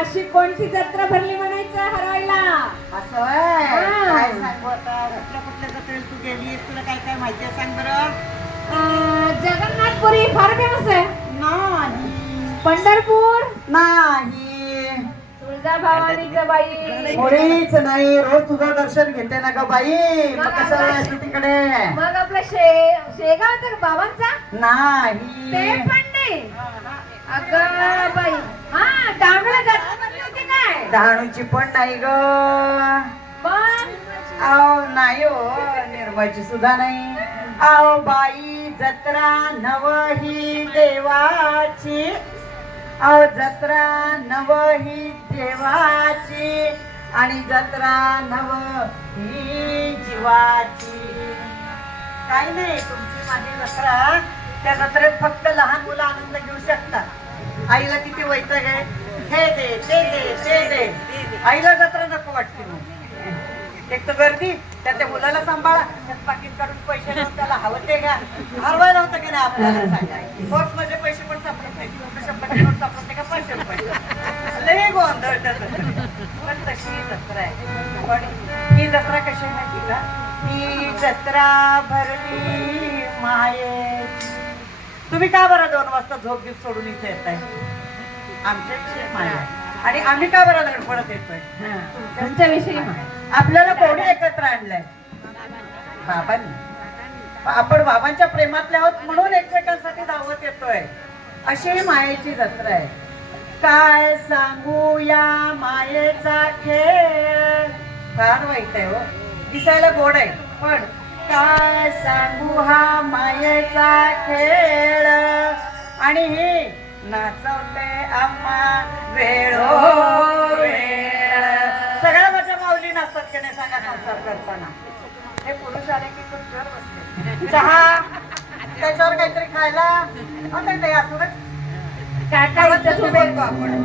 अशी कोणती जत्रा भरली म्हणायचं हरवायला? असं आहे काय सांगू आता कुठल्या जत्रेला तू गेलीस तुला काय काय माहिती आहे सांग बरं जगन्नाथपुरी फार फेमस आहे. नाही पंढरपूर नाही तुळजाभवानीचं बाई. मुळीच नाही रोज तुझं दर्शन घेते ना ग बाई मग कशाला यायचं तिकडे मग आपलं शेगावचा बाबांचा ते नाही पण नाही. अगं बाई हा डांगला जत्रा भरली होती काय? डहाणूची पण नाही ग पण आव नाही हो निर्मळची सुद्धा नाही आव बाई जत्रा नवही देवाची आव जत्रा नवही देवाची आणि जत्रा नव ही जीवाची. काही नाही तुमची माझी जत्रा त्या जत्रेत फक्त लहान मुलं आनंद घेऊ शकतात. आईला किती वैताग आहे हे दे ते दे ते दे आईला जत्रा नको वाटते मग. एक तर गर्दी त्या त्या मुलाला सांभाळा त्यात पाकिट काढून पैसे देऊन त्याला हवं ते घ्या. हरवायला होतं की नाही आपल्याला सांगा. बॉक्स मध्ये पैसे पण सापडत नाही 100 नोट सापडते का 500 रुपये लय गोंधळ त्या जत्रेत. पण तशी जत्रा आहे. पण ही जत्रा कशी आहे माहिती का ही जत्रा भरली मायेची. तुम्ही का बरं 2 वाजता झोप बीप सोडून इथे येताय? आमच्या माया आणि आम्ही का बरं लडपडत येतोय? तुमच्याविषयी आपल्याला कोणी एकत्र आणलंय? बाबांनी. आपण बाबांच्या प्रेमातले आहोत म्हणून एकमेकांसाठी धावत येतोय. अशी ही मायेची जत्रा आहे. काय सांगू या मायेचा खेळ फार वाईट आहे हो. दिसायला गोड आहे पण काय सांगू हा मायेचा खेळ. आणि हे नाचवते आम्हा वेळोवेळ. सगळ्या माझ्या माऊली नाचतात की नाही सांगा संसार करताना. हे पुरुष आले की खुर्चीवर बसते चहा त्याच्यावर काहीतरी खायला नाही असू दे. काय बोलतो आपण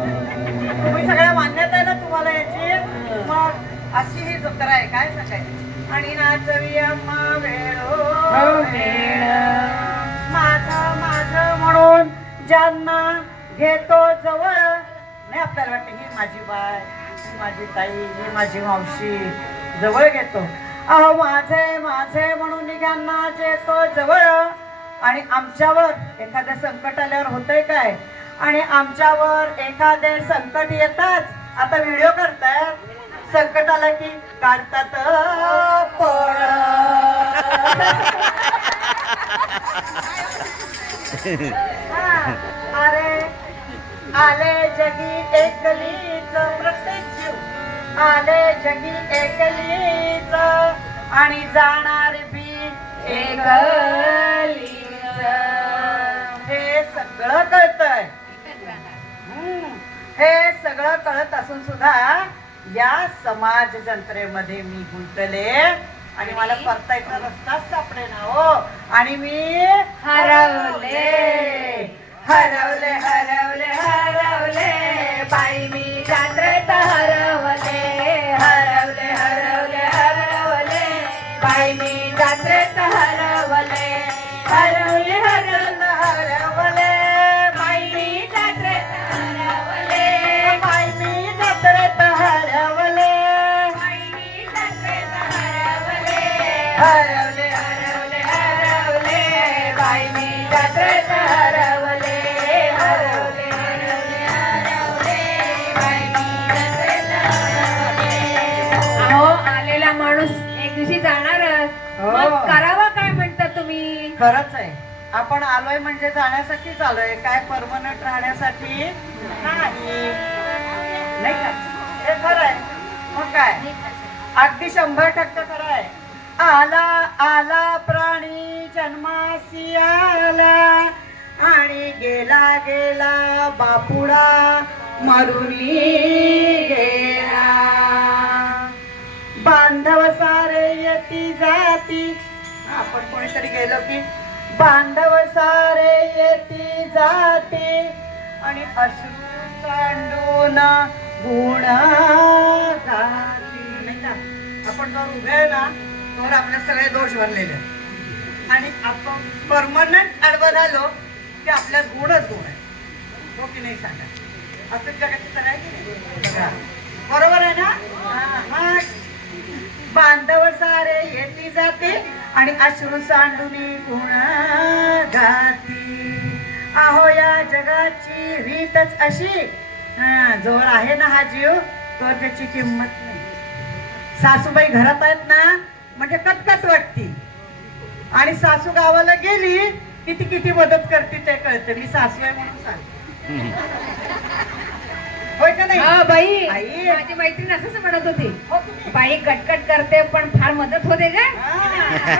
तुम्ही सगळ्या मान्यता आहे ना तुम्हाला याची. मग अशी ही जत्रा आहे काय सांगायचं. आणि नाचवी आम्हा वेळोवेळ माझं माझं म्हणून ज्यांना घेतो जवळ नाही आपल्याला वाटतं ही माझी बाय ही माझी ताई ही माझी मावशी जवळ घेतो. अहो माझे माझे म्हणून निघांना येतो जवळ. आणि आमच्यावर एखादं संकट आल्यावर होतंय काय आणि आमच्यावर एखादे संकट येतात. आता व्हिडिओ करतायत संकट आला की काढतात पळ. अरे आले जगी एकलीच प्रत्येक जीव आले जगी एकलीच आणि जाणार बी एकलीच. हे सगळं कळतंय. हे सगळं कळत असून सुद्धा या समाज जंत्रेमध्ये मी गुंतले आणि मला परतायचा रस्ताच सापडेना हो. आणि मी हरवले हरवले हरवले हरवले बाई मी जत्रेत हरवले. हरवले हरवले हरवले बाई मी जत्रेत हरवले. हरवले हरवले हरवले बाई मी जत्रेत हरवले. बाई मी जत्रेत हरवले. बाई मी जत्रेत हरवले. हरवले हरवले हरवले बाई मी जत्रेत हरवले. हरवले हरवले हरवले बाई मी जत्रेत हरवले. अहो आलेला माणूस एक दिवशी जाणारच. हो. मग करावं काय म्हणता तुम्ही? खरंच आहे. आपण आलोय म्हणजे जाण्यासाठीच आलोय काय परमनंट राहण्यासाठी नाही. नाही का हे खरं आहे. मग काय अगदी 100% खरं आहे. आला आला प्राणी जन्मासी आला आणि गेला गेला बापुडा मरुनी गेला. बांधव सारे येती जाती आपण कोणीतरी गेलो की बांधव सारे येती जाती आणि अश्रू सांडून गुण गाती. नाही का आपण जर उभे आहे ना तर आपले सगळे दोष भरलेले आणि आपण परमनंट आडवं झालो की आपल्यात गुणच गुण आहे. हो की नाही सांगा. असं जगाची सगळं आहे की नाही? बघा. बरोबर आहे ना? मग बांधव सारे येती जाते आणि अश्रू सांडूनी गुण गाती. अहो या जगाची रीतच अशी, जोर आहे ना हा जीव तो त्याची किंमत नाही. सासूबाई घरात आहेत ना म्हणजे कटकट वाटती, आणि सासू गावाला गेली किती किती मदत करते ते कळते. मी सासू आहे म्हणून सांगते, होय का नाही? हा बाई, आई. माझी मैत्रीण असंच म्हणत होती, हो की नाही? बाई कटकट करते पण फार मदत होते का? हा.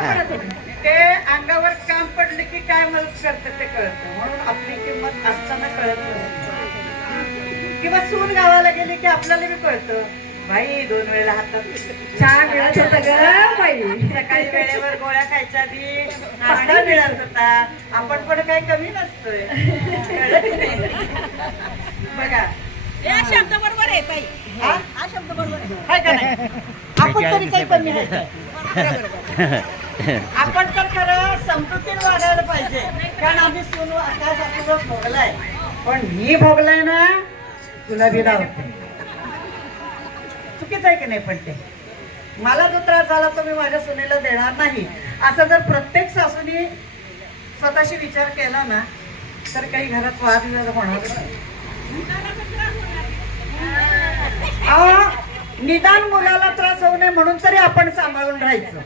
म्हणत होती. ते अंगावर काम पडले की काय मदत करते ते कळतं, म्हणून आपली किंमत असताना कळत नाही. किंवा सून गावाला गेली की आपल्याला बी कळतं, बाई 2 वेळेला हातात छान मिळत होतं ग बाई. सकाळी वेळेवर गोळ्या खायच्या आधी नाश्ता मिळत होता. आपण पण काही कमी नसतोय. कळलं की नाही? बघा, या शब्द बरोबर आहे ताई. हा? हा शब्द बरोबर आहे. हाय का नाही? आपण तरी काही कमी आहे काय? आपण तर खरं समजुतीने वागायला पाहिजे, कारण आम्ही सून आकाश भोगलाय. पण मी भोगलाय ना, तुला बी लावते. चुकीचं आहे की नाही? पण ते मला जो त्रास झाला तो मी माझ्या सुनेला देणार नाही, असं जर प्रत्येक सासूनी स्वतःशी विचार केला ना तर काही घरात वादविवाद होणार नाही. निदान मुलाला त्रास होऊ नये म्हणून तरी आपण सांभाळून राहायचं,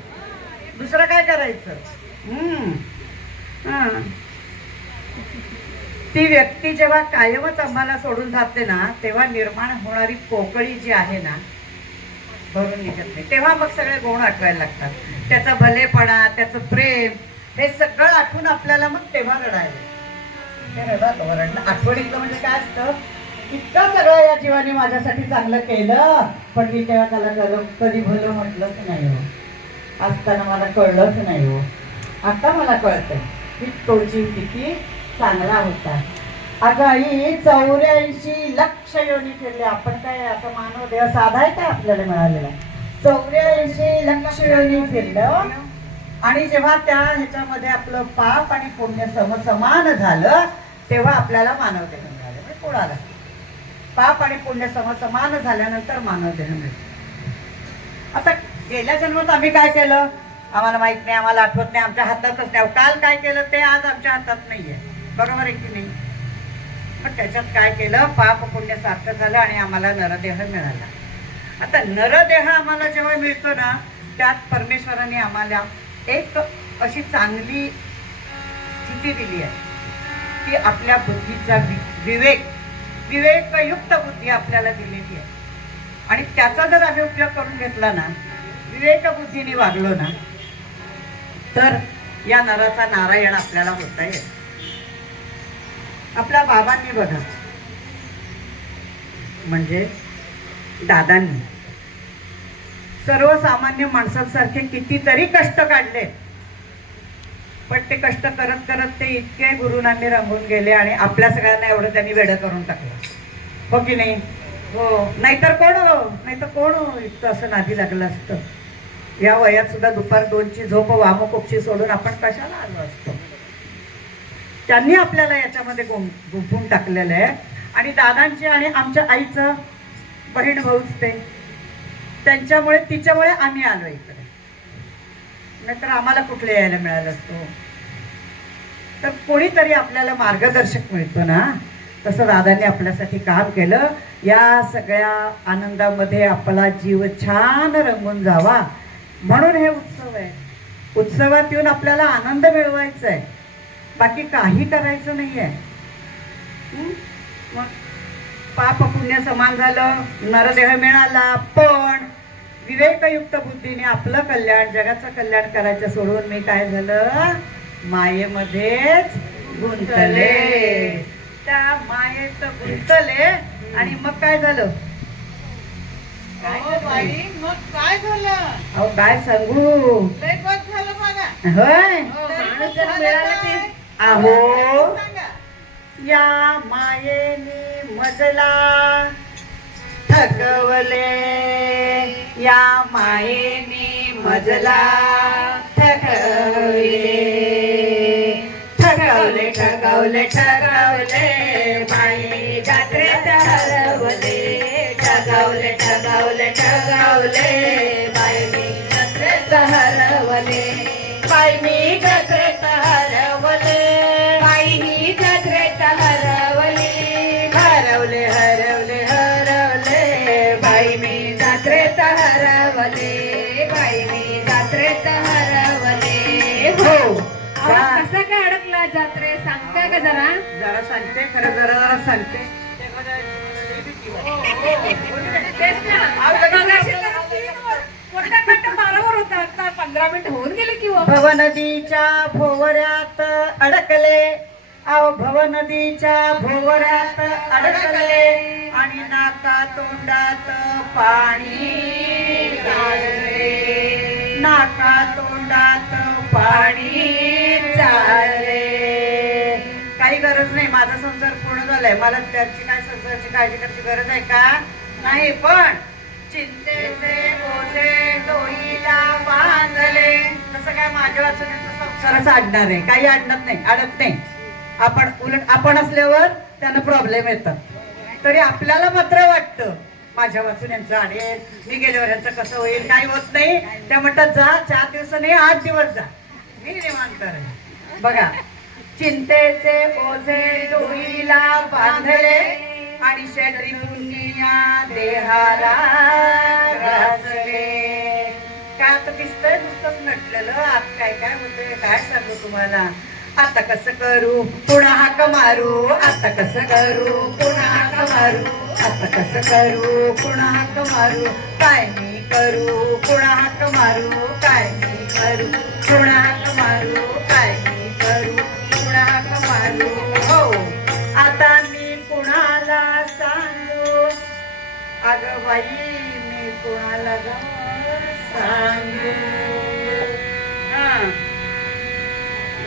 दुसरं काय करायचं? ती व्यक्ती जेव्हा कायमच आम्हाला सोडून जाते ना, तेव्हा निर्माण होणारी पोकळी जी आहे ना भरून निघत नाही. तेव्हा मग सगळे गुण आठवायला लागतात. त्याचा भलेपणा, त्याचं प्रेम, हे सगळं आठवून आपल्याला मग तेव्हा रडायला. हे रडणं आठवणीतलं म्हणजे काय असतं, इतकं सगळं या जीवाने माझ्यासाठी चांगलं केलं, पण मी तेव्हा त्याला कधी भलं म्हटलंच नाही हो. असताना मला कळलंच नाही हो. आता मला कळतंय की तो जीव किती चांगला होता. अगं आई 84 लक्ष योनी फिरले. आपण काय आता मानव देह साधा आहे का आपल्याला मिळालेला? 84 लक्ष योनी फिरलं, आणि जेव्हा त्या ह्याच्यामध्ये आपलं पाप आणि पुण्य समसमान झालं तेव्हा आपल्याला मानव देह मिळाले. म्हणजे कोणाला पाप आणि पुण्य समसमान झाल्यानंतर मानव देह मिळतो. आता गेल्या जन्मात आम्ही काय केलं आम्हाला माहित नाही, आम्हाला आठवत नाही, आमच्या हातातच नाही. काल काय केलं ते आज आमच्या हातात नाहीये, बरोबर आहे की नाही? पण त्याच्यात काय केलं, पाप पुण्य सारखं झालं आणि आम्हाला नरदेह मिळाला. आता नरदेह आम्हाला जेव्हा मिळतो ना, त्यात परमेश्वराने आम्हाला एक अशी चांगली स्थिती दिली आहे की आपल्या बुद्धीचा विवेकयुक्त बुद्धी आपल्याला दिलेली आहे, आणि त्याचा जर आम्ही उपयोग करून घेतला ना, विवेक बुद्धीने वागलो ना, तर या नराचा नारायण आपल्याला होता येईल. आपल्या बाबांनी बघा, म्हणजे दादांनी सर्वसामान्य माणसांसारखे कितीतरी कष्ट काढले, पण ते कष्ट करत करत ते इतके गुरुनांनी रंगून गेले आणि आपल्या सगळ्यांना एवढं त्यांनी वेडं करून टाकलं, हो की नाही? हो. नाहीतर कोण इतकं असं नादी लागलं असतं. या वयात सुद्धा दुपार 2ची झोप वामकोक्षी सोडून आपण कशाला आलो असतो? त्यांनी आपल्याला याच्यामध्ये गुंफून टाकलेलं आहे. आणि दादांची आणि आमच्या आईचं बहीण भाऊच ते, त्यांच्यामुळे तिच्यामुळे आम्ही आलो इकडे, नाहीतर आम्हाला कुठले यायला मिळालं असतो. तर कोणीतरी आपल्याला मार्गदर्शक मिळतो ना, तसं दादांनी आपल्यासाठी काम केलं. या सगळ्या आनंदामध्ये आपला जीव छान रंगून जावा म्हणून हे उत्सव आहे. उत्सवात येऊन आपल्याला आनंद मिळवायचा आहे, बाकी काही करायचं नाहीये. मग पाप पुण्य समान झालं, नरदेह मिळाला, पण विवेकयुक्त बुद्धीने आपलं कल्याण, जगाचं कल्याण करायचं सोडून मी काय झालं, मायेमध्येच गुंतले. त्या मायेत गुंतले आणि मग काय झालं? बाई मग काय झालं? अहो काय सांगू, लय बस झालं बघा. होय. माणूस जर मिळाला ते अहो सांगा. या मायेनी मजला थकवले, या मायेनी मजला थकवले, ठगवले ठगवले ठगवले माई जत्रेत हरवले ठगवले ठगवले ठगवले बाई मी जत्रेत हरवले बाई मी जत्रेत हरवले बाई ही जत्रेत हरवले हरवले हरवले हरवले बाई मी जत्रेत हरवले बाई मी जत्रेत हरवले हो आवाज कसा काय अडकला जत्रे सांगताय का जरा जरा सांगते खरं जरा सांगते तेच ना. मगाशी तर मोठा खड्डा मारावर होता आता 15 मिनिट होऊन गेले की हो. भवनदीच्या भोवऱ्यात अडकले अहो भवनदीच्या भोवऱ्यात अडकले आणि नाका तोंडात पाणी चालले नाका तोंडात पाणी चालले काही गरज नाही माझा संसार पूर्ण झालाय मला त्याची काय संसाराची काळजी करायची गरज आहे का नाही पण चिंतेचे ओझे डोईला बांधले तसं काय माझ्या वाचण्याचं संसारच अडणार आहे काही अडणार नाही अडत नाही आपण उलट आपण असल्यावर त्यांना प्रॉब्लेम येतात तरी आपल्याला मात्र वाटतं माझ्या वाचून यांचं अडेल मी गेल्यावर यांचं कसं होईल काही होत नाही त्या म्हणतात जा 4 दिवस नाही 8 दिवस जा मी निवांत आहे बघा चिंतेचे ओझे डोईला बांधले आणि शेंद्री पुनिया देहाला घासले काय आता दिसतंय नुसतंच नटलेलं आत काय काय होतंय काय सांगू तुम्हाला आता कसं करू पुन्हा हाक मारू आता कसं करू पुन्हा हाक मारू आता कसं करू पुन्हा हाक मारू काय मी करू पुन्हा हाक मारू काय मी करू पुन्हा हाक मारू काय मी करू पुन्हा हाक मारू हो आता मी कुणाला सांगू अगं बाई मी कुणाला सांगू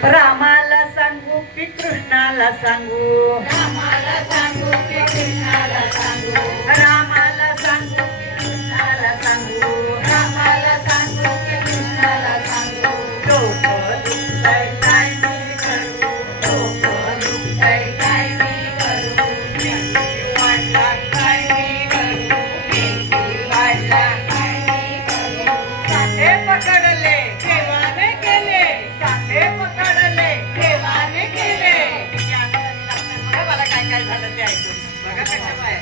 रामाला सांगू की कृष्णाला सांगू रामाला सांगू की कृष्णाला सांगू रामाला सांगू की कृष्णाला सांगू रामाला सांगू की कृष्णाला सांगू डोकं दुखतंय काय मी करू डोकं दुखतंय काय मी करू भीती वाटला काय मी करू भीती वाटला काय मी करू साधे पकडले देवाने केले साधे पकडले देवाने केले बघा मला काय काय झालं ते ऐकून बघा कशा बाय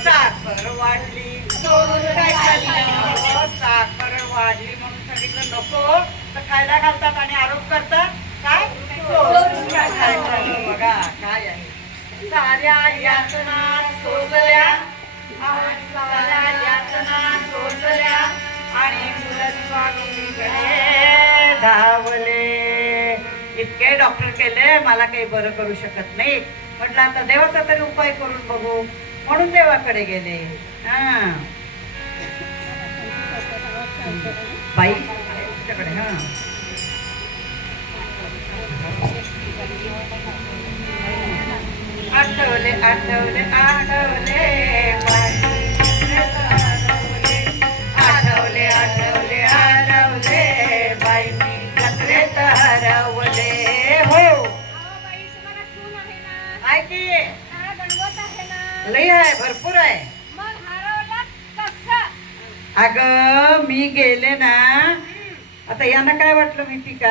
साखर वाढली काय खाल्लं साखर वाढली म्हणून सांगितलं नको तर खायला घालतात आणि आरोप करतात काय काय खायचं बघा काय आहे साऱ्या यातना सोसल्या साऱ्या यातना सोसल्या आणि स्वामीकडे धावले इतके डॉक्टर केले मला काही बरं करू शकत नाही म्हटलं आता देवाचा तरी उपाय करून बघू म्हणून देवाकडे गेले हा बाई तुझ्याकडे हा आठवले आठवले आठवले आठवले आठवले आठवले बाई मी जत्रेत हरवले हो आहे की लई आहे भरपूर आहे अगं मी गेले ना आता यांना काय वाटलं माहिती का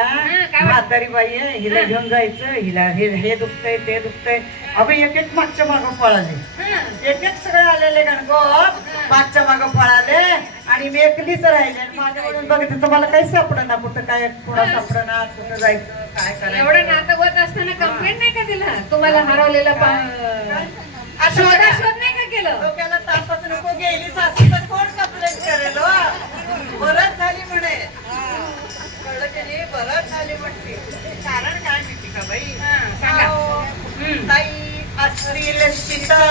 काय म्हातारी बाई आहे हिला घेऊन जायचं हिला हे दुखतंय ते दुखतंय अगं एक एक मागच्या मागं पळाले एक एक सगळे आलेले गणगोत मागच्या मागं पळाले आणि मी एकलीच राहिले आणि माझ्याकडून बघितलं तर मला काही सापडना कुठं काय कुणा सापडना कुठं जायचं काय करायचं एवढं नाटक होत असताना कंप्लेंट नाही का दिला तुम्हाला हरवलेला शोध नाही का केलं डोक्याला तापच नको गेलीच असं तर कोण कंप्लेंट करेल हो? बरंच झाली म्हणे कळलं की नाही बरंच झाली म्हणते कारण काय माहिती का बाई सांगा. अहो, ताई असतील सीता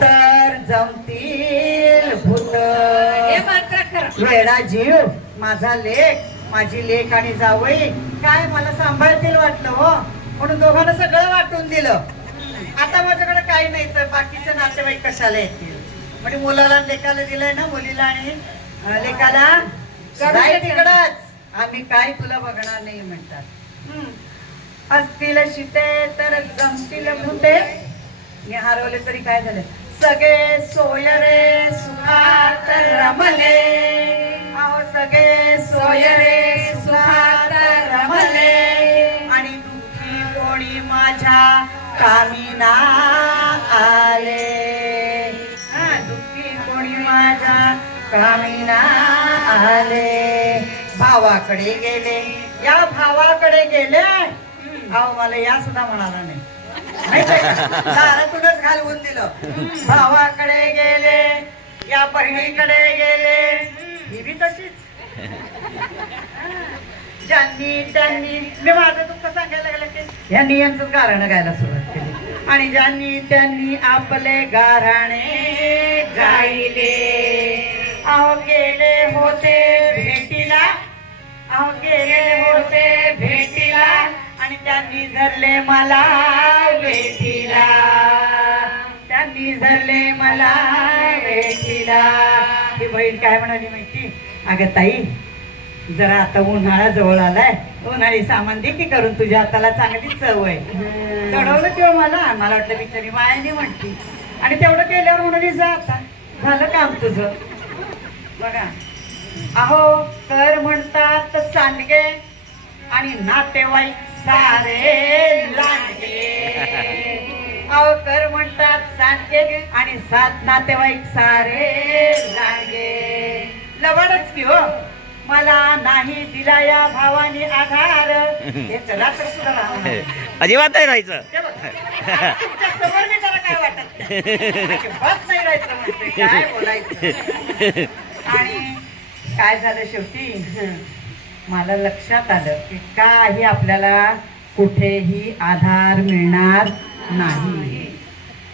तर जमतील भूत हे मात्र खरं वेडा जीव माझा लेक माझी लेक आणि जावई काय मला सांभाळतील वाटलं हो म्हणून दोघांना सगळं वाटून दिलं आता माझ्याकडे काही नाही तर बाकीचे नातेवाईक कशाला येतील म्हणजे मुलाला लेकाला दिलंय ना मुलीला आणि लेकाला जाय तिकडच आम्ही काय तुला बघणार नाही म्हणतात असतील शिते तर जमतील भूते मी हरवले तरी काय झालं? सगळे सोयरे सुखात रमले, अहो सगळे सोयरे सुखात रमले, आणि दुःखी कोणी माझ्या कामी ना आले, दुःखी कोणी माझ्या कामी ना आले. भावाकडे गेले, या भावाकडे गेले, अहो मला या सुद्धा म्हणाला नाही, दारातूनच घालवून दिलं. भावाकडे गेले, या बहिणीकडे गेले, ही बी तशीच. ज्यांनी त्यांनी मी माझं दुःख सांगायला लागलं की यांनी यांचं गाराणं गायला सुरुवात केली, आणि ज्यांनी त्यांनी आपले गाराणे गायले. अहो गेले होते भेटीला, अहो गेले होते भेटीला, आणि त्यांनी धरले मला वेठीला, त्यांनी धरले मला वेठीला. ही बहीण काय म्हणाली माहिती? अगं ताई, जरा आता उन्हाळा जवळ आलाय, उन्हाळी सामान दे की करून, तुझ्या हाताला चांगली चव आहे. चढवलं किंवा मला वाटलं बिचारी मायाने म्हणती, आणि तेवढं केल्यावर म्हणून जा आता, झालं काम तुझं. बघा, अहो कर म्हणतात सांडगे, आणि नातेवाईक सारे लांडगे. अहो कर म्हणतात सांडगे, आणि सात नातेवाईक सारे लांडगे. लवडच की हो, मला नाही दिला या भावाने आधार, हेच रात्र सुद्धा राहणार अजिबात नाही राहायचं. तुमच्या समोर मी त्याला काय वाटत अजिबात नाही राहायचं म्हणते, काय बोलायचं. आणि काय झालं शेवटी, मला लक्षात आलं की काही आपल्याला कुठेही आधार मिळणार नाही.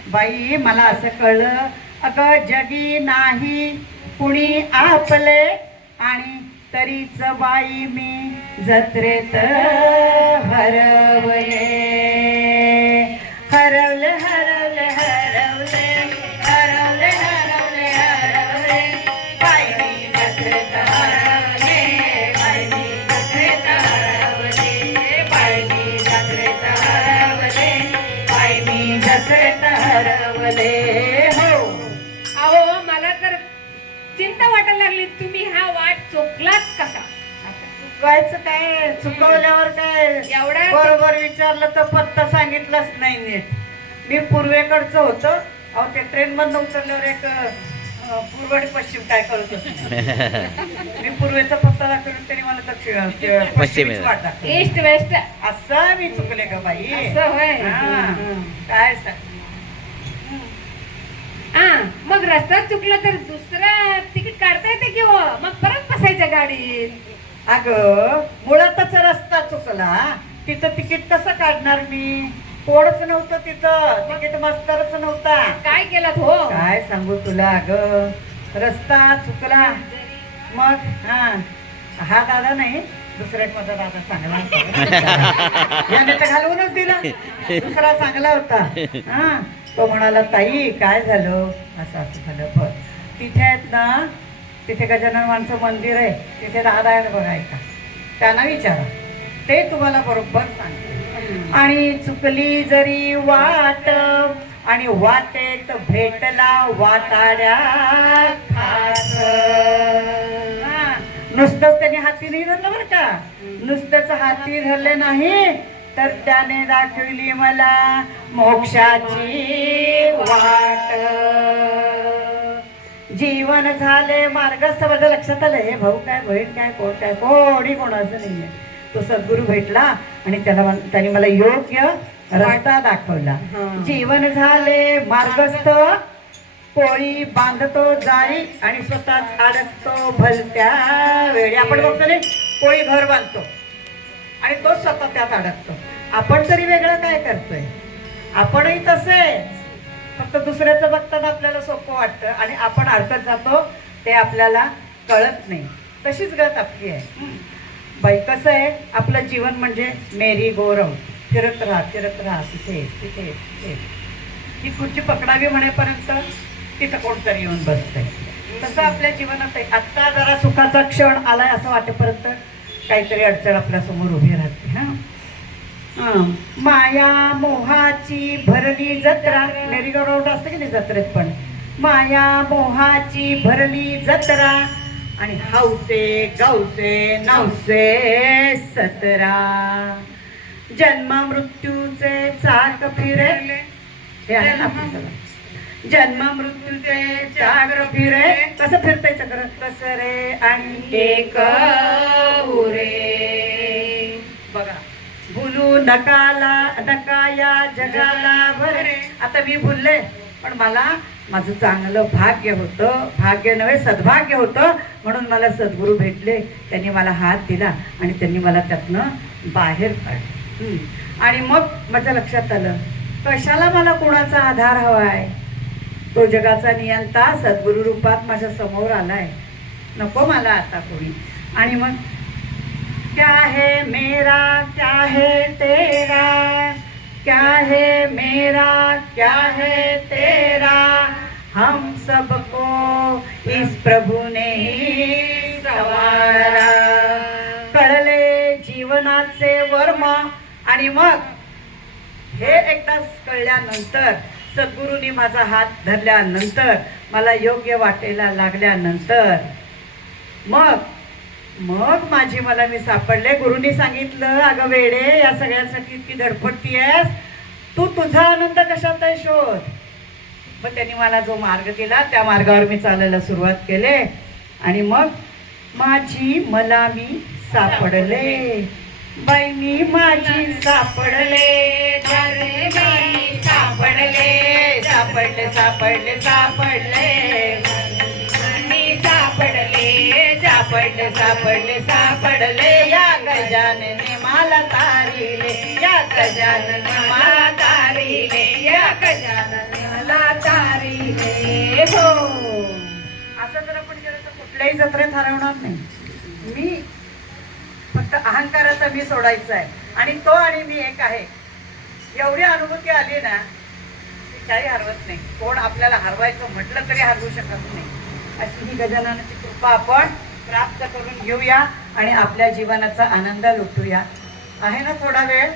बाई मला असं कळलं, अगं जगी नाही कुणी आपले, आणि तरीच बाई मी जत्रेत हरवले. हरवले हरवले हरवले हरवले हरवले हरवले, बाई मी जत्रेत हरवले, बाई मी जत्रेत हरवले, बाई मी जत्रेत हरवले, बाई मी जत्रेत हरवले. हो, अहो मला तर चिंता वाटायला लागली, तुम्ही हा वाट चोखलात कसा? चुकवायचं काय, चुकवल्यावर काय, एवढा बरोबर विचारलं तर पत्ता सांगितलाच नाही नीट. मी पूर्वेकडचं होतं, अहो ते ट्रेन मधनं उतरल्यावर एक पूर्व आणि पश्चिम काय कळत असत. मी पूर्वेचा पत्ता दाखवला, तरी मला दक्षिण पश्चिम वाट दाखवली. ईस्ट वेस्ट असं मी चुकले का बाई? असं होय. हा. काय सांग, हा, मग रस्ता चुकला तर दुसरा तिकीट काढता येते की हो? मग परत बसायचं गाडीत. अगं मुळातच रस्ता चुकला, तिथं तिकीट कसं काढणार मी? कोडच नव्हतं तिथं, तिकीट मास्तरच नव्हता. काय केलं हो? काय सांगू तुला, अगं रस्ता चुकला. मग हा दादा नाही, दुसरा एक माझा दादा चांगला होता. याने तर घालवूनच दिला, दुसरा चांगला होता. हा, तो म्हणाला ताई काय झालं, असं असं झालं. पण तिथे आहेत ना, तिथे गजानन माणसं मंदिर आहे, तिथे दादा आहे बघायचा, त्यांना विचारा, ते तुम्हाला बरोबर सांगते. आणि चुकली जरी वाट, आणि वाटेत भेटला वाटाड्या खास. नुसतंच त्याने हाती नाही धरलं बरं का, नुसतंच हाती धरले नाही, तर त्याने दाखवली मला मोक्षाची वाट. जीवन झाले मार्गस्थ. माझ्या लक्षात आलं, हे भाऊ काय बहीण काय कोण काय कोणी कोणाचं नाहीये. तो सद्गुरू भेटला आणि त्याने मला योग्य रस्ता दाखवला. जीवन झाले मार्गस्थ, पोळी बांधतो जाळी आणि स्वतःच अडकतो भलत्या वेळी. आपण बघतो नाही, पोळी घर बांधतो आणि तो स्वतः त्यात अडकतो. आपण तरी वेगळं काय करतोय, आपणही तसेच, फक्त दुसऱ्याचं बघताना आपल्याला सोपं वाटतं आणि आपण अडकत जातो, ते आपल्याला कळत नाही. तशीच गत आपली आहे बाई. कसं आहे, आपलं जीवन म्हणजे मेरी गोराऊंड, फिरत राहा तिथे तिथे तिथे. ही खुर्ची पकडावी म्हणेपर्यंत तिथं कोणतरी येऊन बसतंय. तसं आपल्या जीवनात आहे. आत्ता जरा सुखाचा क्षण आलाय असं वाटेपर्यंत काहीतरी अडचण आपल्या समोर उभी राहते. हा, माया मोहाची भरली जत्रा, मेरी गो असते की नाही जत्रेत पण, माया मोहाची भरली जत्रा आणि हौसे गौसे 917 जन्म मृत्यूचे चाक फिरे, हे आहे ना आपलं सगळं. जन्म मृत्यूचे चाक फिरे, कसं फिरतंय चक्र, कसं रे आणि एक उरे. बघा, भुलू नका या जगाला भरे. आता मी भुलले, पण मला माझं चांगलं भाग्य होतं, भाग्य नव्हे सद्भाग्य होतं, म्हणून मला सद्गुरू भेटले. त्यांनी मला हात दिला आणि त्यांनी मला त्यातनं बाहेर काढलं. आणि मग माझ्या लक्षात आलं, कशाला मला कोणाचा आधार हवाय. तो जगाचा नियंता सद्गुरू रूपात माझ्या समोर आलाय, नको मला आता कोणी. आणि मग क्या है मेरा क्या है तेरा, क्या है मेरा क्या है तेरा, हम सबको इस प्रभु ने ही सवारा. कळले जीवनाचे वर्म. आणि मग हे एकदा कळल्यानंतर, सद्गुरूंनी माझा हात धरल्यानंतर, मला योग्य वाटेला लागल्यानंतर, मग माझी मला मी सापडले. गुरुनी सांगितलं, अगं वेडे, या सगळ्यांसाठी इतकी धडपडती आहेस, तू तुझा आनंद कशात आहे शोध. मग त्यांनी मला जो मार्ग दिला त्या मार्गावर मी चालायला सुरुवात केले. आणि मग माझी मला मी सापडले, बाई मी माझी सापडले, सापडले सापडले सापडले सापडले सापडले सापडले सापडले. या गजानने मला तारिले, या गजानने मला तारिले, या गजानने मला तारिले. हो, असं जर आपण केलं तर कुठल्याही जत्रेत हरवणार नाही. मी फक्त अहंकाराचा मी सोडायचा आहे आणि तो आणि मी एक आहे, एवढी अनुभूती आली ना, ती काही हरवत नाही. कोण आपल्याला हरवायचं म्हटलं तरी हरवू शकत नाही. अशी ही गजाननाची कृपा आपण प्राप्त करून घेऊया आणि आपल्या जीवनाचा आनंद लुटूया. आहे ना थोडा वेळ.